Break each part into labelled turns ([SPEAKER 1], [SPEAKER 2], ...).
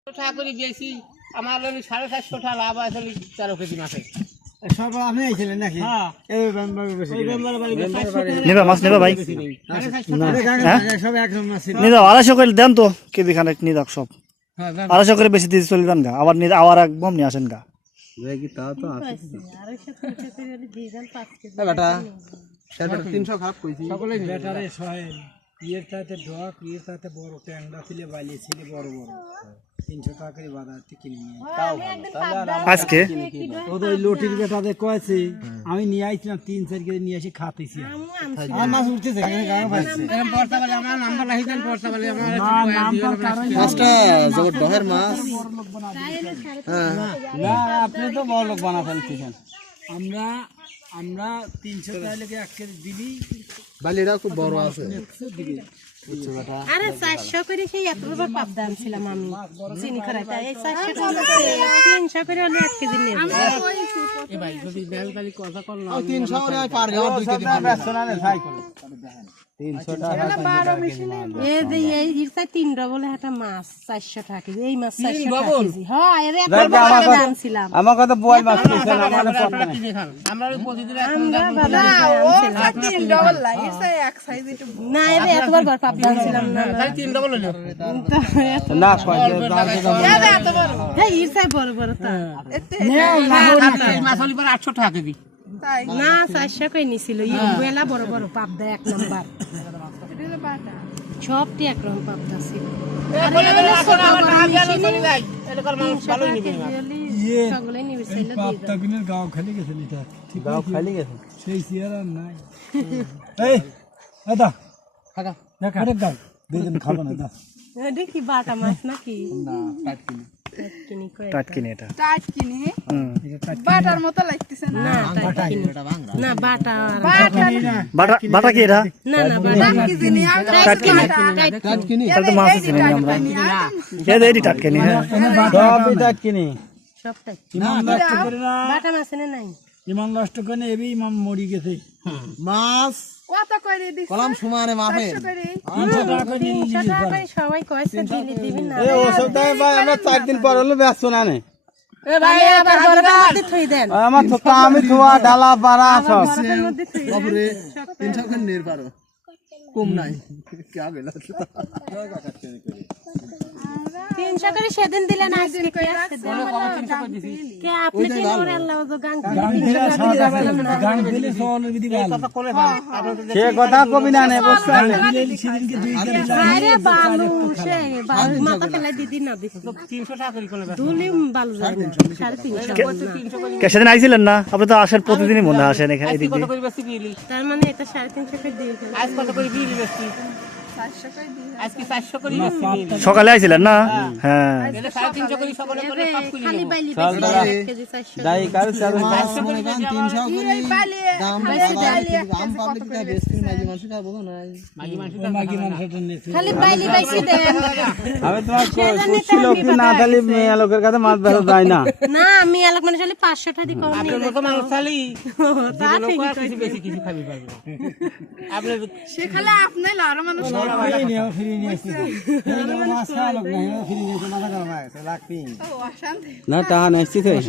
[SPEAKER 1] টাকা করে দিয়েছি আমার 450 টাকা লাভ আছে 13 কেজি মাছে।
[SPEAKER 2] সব আপনি আইছিলেন নাকি?
[SPEAKER 1] হ্যাঁ
[SPEAKER 2] এই মেম্বার বেশি
[SPEAKER 3] নেবা মাছ নেবা ভাই
[SPEAKER 2] সব একদম মাছ ছিল।
[SPEAKER 3] নিয়ে যাও 250 করে দেন তো কেজি খানেক নিয়ে যাও সব 250 করে বেশি দিয়ে চলে যান গা আবার নিয়ে আবার একদম নিয়ে আসেন গা
[SPEAKER 2] দেখি তা তো আছে 300 খারাপ কইছি সকলে ব্যাটারে সহেল ইয়ের সাথে ডক ইয়ের সাথে বড় ট্যাংরা ছিল বাইলে ছিল বড় বড় 300 টাকা করে বাজার থেকে কিনে নিয়ে তাও তাহলে
[SPEAKER 3] আজকে
[SPEAKER 2] ওই লটির বেটাতে কইছে আমি নিয়ে আইছিলাম 3-4 কেজি নিয়ে এসে খাতেছি আর মাছ উঠতেছে গায়ে পাইছে
[SPEAKER 1] এরকম পড়তা বলে আমার নাম্বার রাখি দেন পড়তা বলে আমার
[SPEAKER 2] নাম্বার কারণ
[SPEAKER 4] মাছটা জগৎ ডহের মাছ
[SPEAKER 2] না আপনি তো বড় লোক বানা ফেলতেছেন আমরা 300 টাকা লেগে 1 কেজি দিবি
[SPEAKER 4] বালিটা খুব বড় আছে
[SPEAKER 5] আরে 400 করে সেই এত বড় পাপ দাম ছিলাম আমি চিনি খরাইতা এই 400 টাকা 300 করে হলে 1 কেজি নেব
[SPEAKER 1] এ ভাই যদি ব্যাংকালি কথা কর না
[SPEAKER 4] 300 করে পার যাওয়ার 2 কেজি
[SPEAKER 2] ব্যস্ত না রে ছাই করে 300 টাকা
[SPEAKER 5] এই যে এই ইরসা 3 ডবল একটা মাছ 400 টাকা কেজি এই মাছ 400 টাকা কেজি হ্যাঁ এর এত বড় দাম ছিলাম
[SPEAKER 2] আমার কথা বল মাছ কিনছেন আমার পড়তা না
[SPEAKER 1] আমরা প্রতিদিন
[SPEAKER 5] না ও 3 ডবল লাই ইরসা এক সাইজ একটু না এর এত বড় পাপ দাম ছিলাম না
[SPEAKER 1] তাই 3 ডবল হলো
[SPEAKER 2] না কয়
[SPEAKER 5] এত বড় এই ইরসা বড় বড় তা
[SPEAKER 1] এই মাছ হলি পরে 800 টাকা কেজি
[SPEAKER 5] না 400 কই নিছিল এই বেলা বড় বড় পাপ দেয় এক নাম্বার সবটি একরকম পাবদা ছিল সকলে নিবে ছিল
[SPEAKER 2] পাপটা কিনে গাও খালি গেছে লিটার ঠিক গাও খালি গেছে সেই সিয়ার আর নাই এই আদা
[SPEAKER 1] খাগা
[SPEAKER 2] দেখা আরে দাও দুইজন খাবো না দাও
[SPEAKER 5] এটা কি বাটা মাছ নাকি
[SPEAKER 2] না টাটকিনি
[SPEAKER 3] টাটকিনি এটা
[SPEAKER 5] টাটকিনি
[SPEAKER 3] হুম
[SPEAKER 5] বাটার মতো লাগতেছে না টাটকিনি না বাটা
[SPEAKER 3] বাটা কি এটা
[SPEAKER 5] না না বাটা কি জিনি
[SPEAKER 3] টাটকিনি তাহলে তো মাছ চিনি আমরা এই টাটকিনি হ্যাঁ
[SPEAKER 2] সবই টাটকিনি
[SPEAKER 5] সব টাটকিনি
[SPEAKER 2] ইমান নষ্ট করে না
[SPEAKER 5] বাটা মাছ নাই
[SPEAKER 2] ইমান নষ্ট করে এবি ইমাম মরি গেছে
[SPEAKER 4] মাছ
[SPEAKER 5] কত করে দিছ
[SPEAKER 4] কলাম সমানে মাপে
[SPEAKER 2] 300 টাকা করে নিয়ে
[SPEAKER 5] 300 টাকা করে সবাই কইছে দিবি না
[SPEAKER 2] এই ওষুধটাই ভাই আমরা 4 দিন পর হলো ব্যস্ত না নে
[SPEAKER 1] এ ভাই
[SPEAKER 5] আবার বড়টার মধ্যে থই দেন
[SPEAKER 2] আমার তো আমি ধোয়া ডালা পাড়া সব
[SPEAKER 5] বড়টার মধ্যে থই দেন
[SPEAKER 4] বাবুরে 300 করে নির পারো কম নাই কি আগে
[SPEAKER 5] 300 করে সেদিন দিলেন আজকে কি আছে কে আপনি কি করে আল্লাহ তো গান
[SPEAKER 2] গান দিলে সল বিধি ভালো
[SPEAKER 1] কথা কোলে ভাই
[SPEAKER 2] সে কথা কবি না নে বসতে সেদিনকে দুই
[SPEAKER 5] আরে বালু সে বালু মাথা ফেলাই দিদি না দিছি
[SPEAKER 1] 300 টাকা করে কোলে ভাই
[SPEAKER 5] দুলি বালু যায় 350
[SPEAKER 3] কে সেদিন আইছিলেন না আপনি তো আসেন প্রতিদিনই মনে হয় আসেন এখানে এদিকে
[SPEAKER 1] কত করে বেশি বিলি
[SPEAKER 5] তার মানে এটা 350 করে দিয়ে দিন
[SPEAKER 1] আজ কত করে বিলি বেশি 400 করে দিই আজকে 400 করে বেশি
[SPEAKER 3] সকালে আইছিলেন না হ্যাঁ
[SPEAKER 1] এটা 350 করে সকলে করে সব কিনে
[SPEAKER 5] খালি
[SPEAKER 1] নেব
[SPEAKER 5] বাইলি বেশি 1 কেজি 400
[SPEAKER 2] দাই কাল চার
[SPEAKER 4] 500 করে 300 করে দাম আম পাবলিক টা বেশি মাঝি মানুষ কা বলো না
[SPEAKER 1] মাগি মানুষ
[SPEAKER 2] মাগি মানুষটা নেছে
[SPEAKER 5] খালি বাইলি বেশি দেন
[SPEAKER 2] আমি তোমার কুছিল কি না তালি মেয়ে লোকের কাছে মাছ বের যায় না
[SPEAKER 5] না আমি এলাক মানে খালি 500 টাকা দি কম
[SPEAKER 1] আপনি মতো মানুষ খালি
[SPEAKER 5] তা ঠিক
[SPEAKER 1] কিছু বেশি কিছু খাবি পারবে আপনি
[SPEAKER 5] সে খালি আপনি লাড় মানুষ
[SPEAKER 2] ফিরি নিয়ে আসছি মাছ খাওয়া লোক নাই ফিরি নিয়ে মাথা গরম হয়ে গেছে লাখ তিন না তা নেছি তো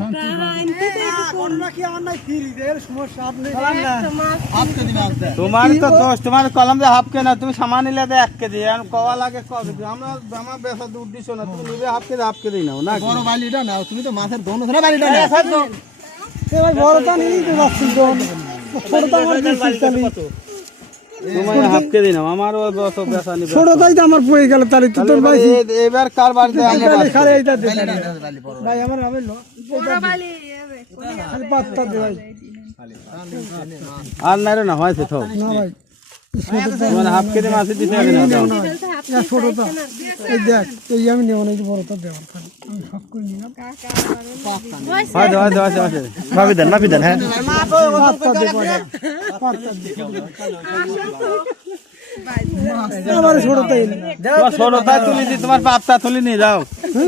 [SPEAKER 2] তোমার তো দোষ তোমার কলম দিয়ে হাফ কেনা তুমি সামান নিলে 1 কেজি আর কওয়া লাগে আমরা আমার বেচা দুধ দিছো না তুমি নিবে হাফ কেজি নাও না
[SPEAKER 4] বড় বালিটা নাও তুমি তো মাছের দোনো ধরে বালিটা নাও
[SPEAKER 2] ভাই বড়টা নিই তো যাচ্ছি ছোটটা আমার দিচ্ছি তাহলে তোমার হাফ কেজি নাও আমার ওই বেচা নিবে ছোটটাই তো আমার পড়ে গেল তাহলে তো তোর ভাই এবার কার বাড়িতে আমরা খালি এইটা দে ভাই আমার আমি বড় বালি খালি পাত্তা দে ভাই আর নাইরো না হয়েছে তো না ভাই মানে হাফ কেজি মাছ দিতে হবে না ছোটটা এই দেখ এই আমি নেব না এই বড়টা দেব খালি আমি সব করে নিলাম
[SPEAKER 3] মাপি দেন হ্যাঁ
[SPEAKER 2] আমার ছোটটাই ছোটটাই তুলি দি তোমার পাপটা তুলি নিয়ে যাও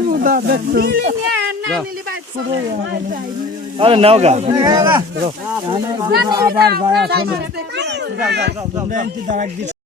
[SPEAKER 3] আরে নাও গা
[SPEAKER 2] আবার